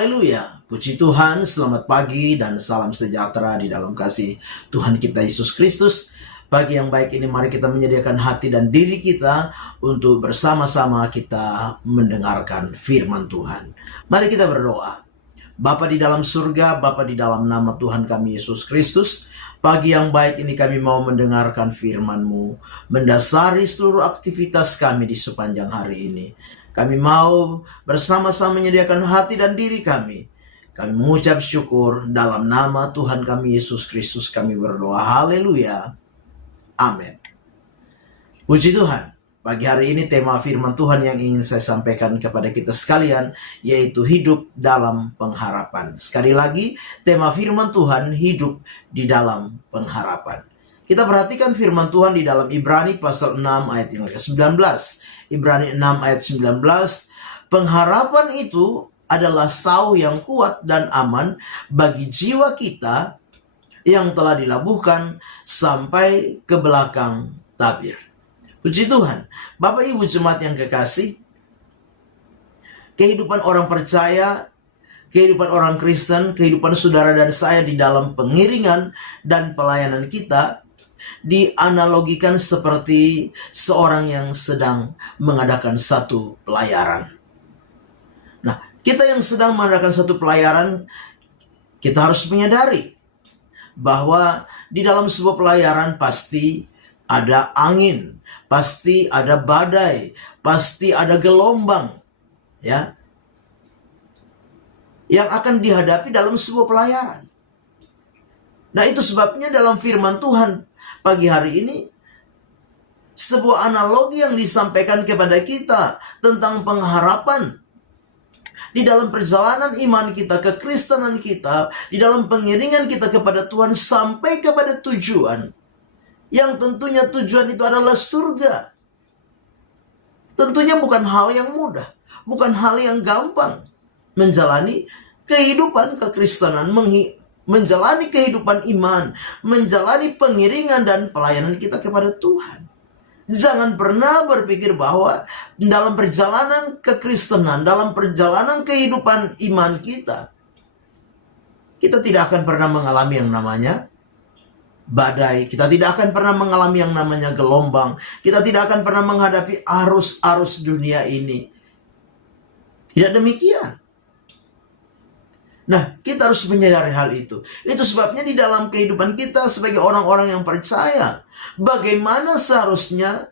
Haleluya, puji Tuhan, selamat pagi dan salam sejahtera di dalam kasih Tuhan kita Yesus Kristus. Pagi yang baik ini mari kita menyediakan hati dan diri kita untuk bersama-sama kita mendengarkan firman Tuhan. Mari kita berdoa. Bapa di dalam surga, Bapa di dalam nama Tuhan kami Yesus Kristus, pagi yang baik ini kami mau mendengarkan firman-Mu, mendasari seluruh aktivitas kami di sepanjang hari ini. Kami mau bersama-sama menyediakan hati dan diri kami. Kami mengucap syukur dalam nama Tuhan kami Yesus Kristus kami berdoa. Haleluya. Amin. Puji Tuhan. Pagi hari ini tema firman Tuhan yang ingin saya sampaikan kepada kita sekalian, yaitu hidup dalam pengharapan. Sekali lagi, tema firman Tuhan hidup di dalam pengharapan. Kita perhatikan firman Tuhan di dalam Ibrani pasal 6 ayat yang ke-19. Ibrani 6 ayat 19. Pengharapan itu adalah sauh yang kuat dan aman bagi jiwa kita yang telah dilabuhkan sampai ke belakang tabir. Puji Tuhan. Bapak Ibu jemaat yang kekasih, kehidupan orang percaya, kehidupan orang Kristen, kehidupan saudara dan saya di dalam pengiringan dan pelayanan kita dianalogikan seperti seorang yang sedang mengadakan satu pelayaran. Nah, kita yang sedang mengadakan satu pelayaran, kita harus menyadari bahwa di dalam sebuah pelayaran pasti ada angin, pasti ada badai, pasti ada gelombang, ya, yang akan dihadapi dalam sebuah pelayaran. Nah, itu sebabnya dalam firman Tuhan pagi hari ini, sebuah analogi yang disampaikan kepada kita tentang pengharapan di dalam perjalanan iman kita, kekristenan kita, di dalam pengiringan kita kepada Tuhan sampai kepada tujuan. Yang tentunya tujuan itu adalah surga. Tentunya bukan hal yang mudah, bukan hal yang gampang menjalani kehidupan kekristenan, menjalani kehidupan iman, menjalani pengiringan dan pelayanan kita kepada Tuhan. Jangan pernah berpikir bahwa dalam perjalanan kekristenan, dalam perjalanan kehidupan iman kita tidak akan pernah mengalami yang namanya badai, kita tidak akan pernah mengalami yang namanya gelombang, kita tidak akan pernah menghadapi arus-arus dunia ini. Tidak demikian. Nah, kita harus menyadari hal itu. Itu sebabnya di dalam kehidupan kita sebagai orang-orang yang percaya, bagaimana seharusnya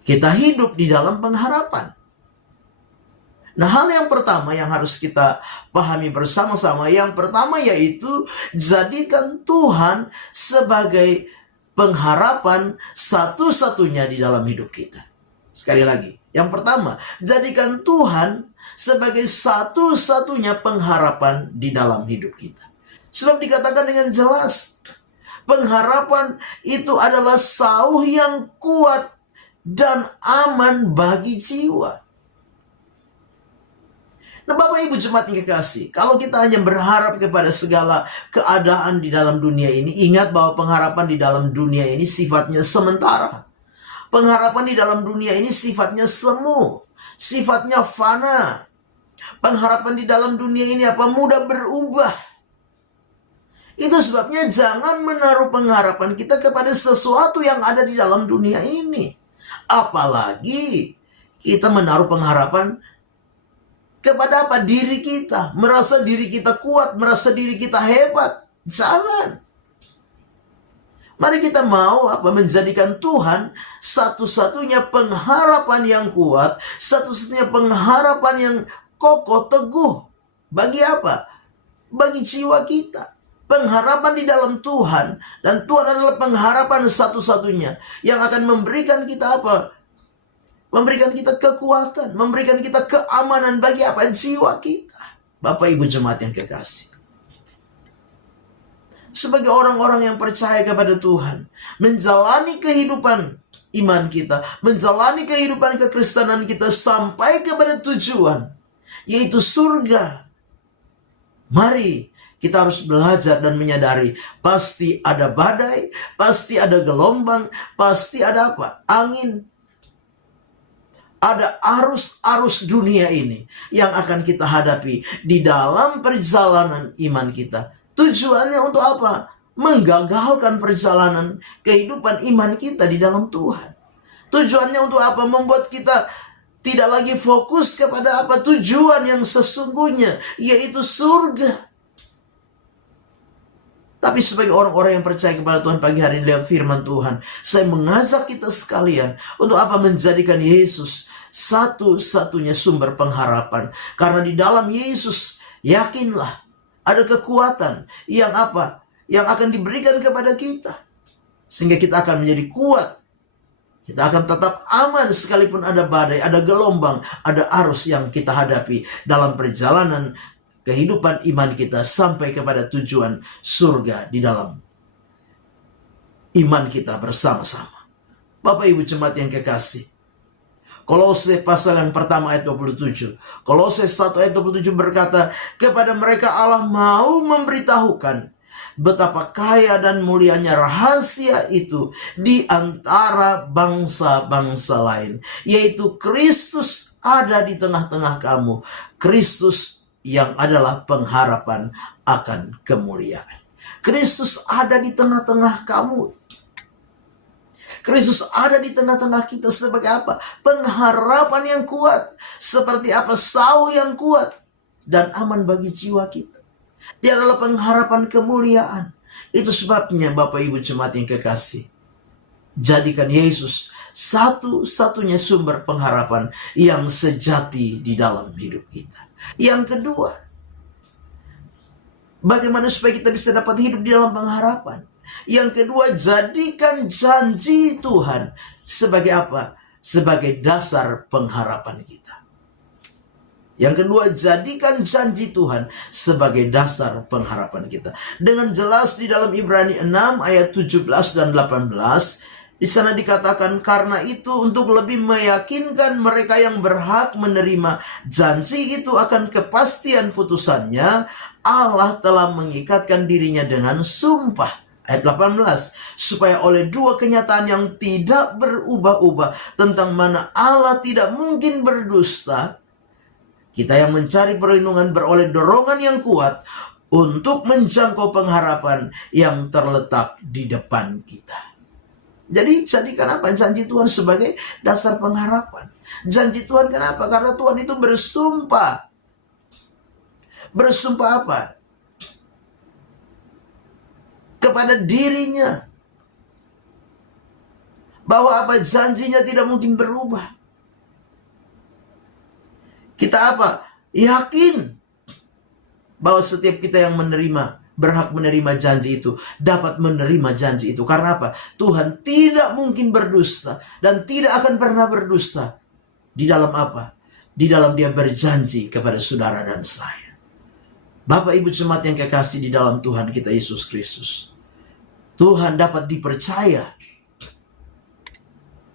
kita hidup di dalam pengharapan. Nah, hal yang pertama yang harus kita pahami bersama-sama, yang pertama yaitu jadikan Tuhan sebagai pengharapan satu-satunya di dalam hidup kita. Sekali lagi, yang pertama, jadikan Tuhan sebagai satu-satunya pengharapan di dalam hidup kita. Sebab dikatakan dengan jelas, pengharapan itu adalah sauh yang kuat dan aman bagi jiwa. Nah, Bapak Ibu jemaat yang kekasih, kalau kita hanya berharap kepada segala keadaan di dalam dunia ini, ingat bahwa pengharapan di dalam dunia ini sifatnya sementara. Pengharapan di dalam dunia ini sifatnya semu, sifatnya fana. Pengharapan di dalam dunia ini mudah berubah. Itu sebabnya jangan menaruh pengharapan kita kepada sesuatu yang ada di dalam dunia ini. Apalagi kita menaruh pengharapan kepada diri kita, merasa diri kita kuat, merasa diri kita hebat. Jangan. Mari kita mau menjadikan Tuhan satu-satunya pengharapan yang kuat, satu-satunya pengharapan yang kokoh, teguh. Bagi apa? Bagi jiwa kita. Pengharapan di dalam Tuhan. Dan Tuhan adalah pengharapan satu-satunya yang akan memberikan kita memberikan kita kekuatan, memberikan kita keamanan bagi jiwa kita. Bapak Ibu jemaat yang kekasih, sebagai orang-orang yang percaya kepada Tuhan, menjalani kehidupan iman kita, menjalani kehidupan kekristenan kita sampai kepada tujuan, yaitu surga. Mari kita harus belajar dan menyadari, pasti ada badai, pasti ada gelombang, pasti ada angin. Ada arus-arus dunia ini yang akan kita hadapi di dalam perjalanan iman kita. Tujuannya untuk apa? Menggagalkan perjalanan kehidupan iman kita di dalam Tuhan. Tujuannya untuk apa? Membuat kita tidak lagi fokus kepada apa tujuan yang sesungguhnya, yaitu surga. Tapi sebagai orang-orang yang percaya kepada Tuhan pagi hari ini lewat firman Tuhan, saya mengajak kita sekalian untuk apa? Menjadikan Yesus satu-satunya sumber pengharapan. Karena di dalam Yesus, yakinlah, ada kekuatan yang apa? Yang akan diberikan kepada kita. Sehingga kita akan menjadi kuat. Kita akan tetap aman sekalipun ada badai, ada gelombang, ada arus yang kita hadapi dalam perjalanan kehidupan iman kita sampai kepada tujuan surga di dalam iman kita bersama-sama. Bapak Ibu jemaat yang kekasih, Kolose pasal yang pertama ayat 27. Kolose 1 ayat 27 berkata, kepada mereka Allah mau memberitahukan betapa kaya dan mulianya rahasia itu di antara bangsa-bangsa lain, yaitu Kristus ada di tengah-tengah kamu. Kristus yang adalah pengharapan akan kemuliaan. Kristus ada di tengah-tengah kamu. Kristus ada di tengah-tengah kita sebagai apa? Pengharapan yang kuat. Seperti apa? Sau yang kuat dan aman bagi jiwa kita. Dia adalah pengharapan kemuliaan. Itu sebabnya Bapak Ibu jemaat yang kekasih, jadikan Yesus satu-satunya sumber pengharapan yang sejati di dalam hidup kita. Yang kedua, bagaimana supaya kita bisa dapat hidup di dalam pengharapan? Yang kedua, jadikan janji Tuhan sebagai apa? Sebagai dasar pengharapan kita. Yang kedua, jadikan janji Tuhan sebagai dasar pengharapan kita. Dengan jelas di dalam Ibrani 6 ayat 17 dan 18, di sana dikatakan, karena itu untuk lebih meyakinkan mereka yang berhak menerima janji itu akan kepastian putusannya, Allah telah mengikatkan dirinya dengan sumpah. Ayat 18, supaya oleh dua kenyataan yang tidak berubah-ubah tentang mana Allah tidak mungkin berdusta, kita yang mencari perlindungan beroleh dorongan yang kuat untuk menjangkau pengharapan yang terletak di depan kita. Jadi jadikan apa? Janji Tuhan sebagai dasar pengharapan. Janji Tuhan kenapa? Karena Tuhan itu bersumpah. Bersumpah apa? Kepada dirinya. Bahwa apa? Janjinya tidak mungkin berubah. Kita apa? Yakin bahwa setiap kita yang berhak menerima janji itu, dapat menerima janji itu. Karena apa? Tuhan tidak mungkin berdusta dan tidak akan pernah berdusta. Di dalam apa? Di dalam Dia berjanji kepada saudara dan saya. Bapak Ibu jemaat yang kekasih di dalam Tuhan kita Yesus Kristus, Tuhan dapat dipercaya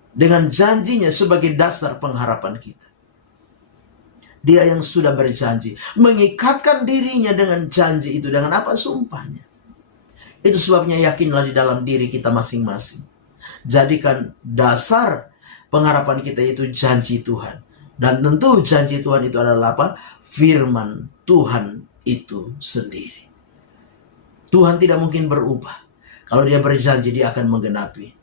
dengan janjinya sebagai dasar pengharapan kita. Dia yang sudah berjanji, mengikatkan dirinya dengan janji itu. Dengan apa? Sumpahnya. Itu sebabnya yakinlah di dalam diri kita masing-masing. Jadikan dasar pengharapan kita itu janji Tuhan. Dan tentu janji Tuhan itu adalah apa? Firman Tuhan itu sendiri. Tuhan tidak mungkin berubah. Kalau Dia berjanji, Dia akan menggenapi.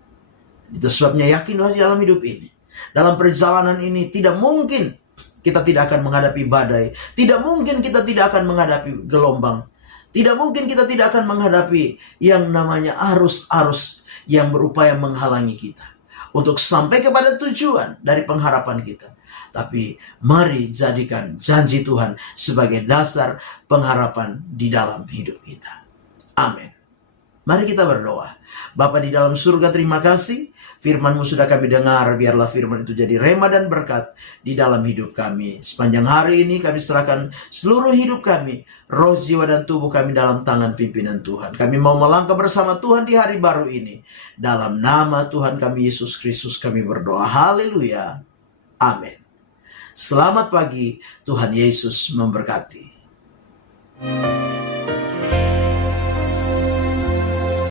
Itu sebabnya yakinlah di dalam hidup ini. Dalam perjalanan ini tidak mungkin kita tidak akan menghadapi badai. Tidak mungkin kita tidak akan menghadapi gelombang. Tidak mungkin kita tidak akan menghadapi yang namanya arus-arus yang berupaya menghalangi kita untuk sampai kepada tujuan dari pengharapan kita. Tapi mari jadikan janji Tuhan sebagai dasar pengharapan di dalam hidup kita. Amin. Mari kita berdoa. Bapa di dalam surga, terima kasih. Firman-Mu sudah kami dengar, biarlah firman itu jadi rema dan berkat di dalam hidup kami. Sepanjang hari ini kami serahkan seluruh hidup kami, roh, jiwa, dan tubuh kami dalam tangan pimpinan Tuhan. Kami mau melangkah bersama Tuhan di hari baru ini. Dalam nama Tuhan kami Yesus Kristus kami berdoa. Haleluya. Amin. Selamat pagi, Tuhan Yesus memberkati.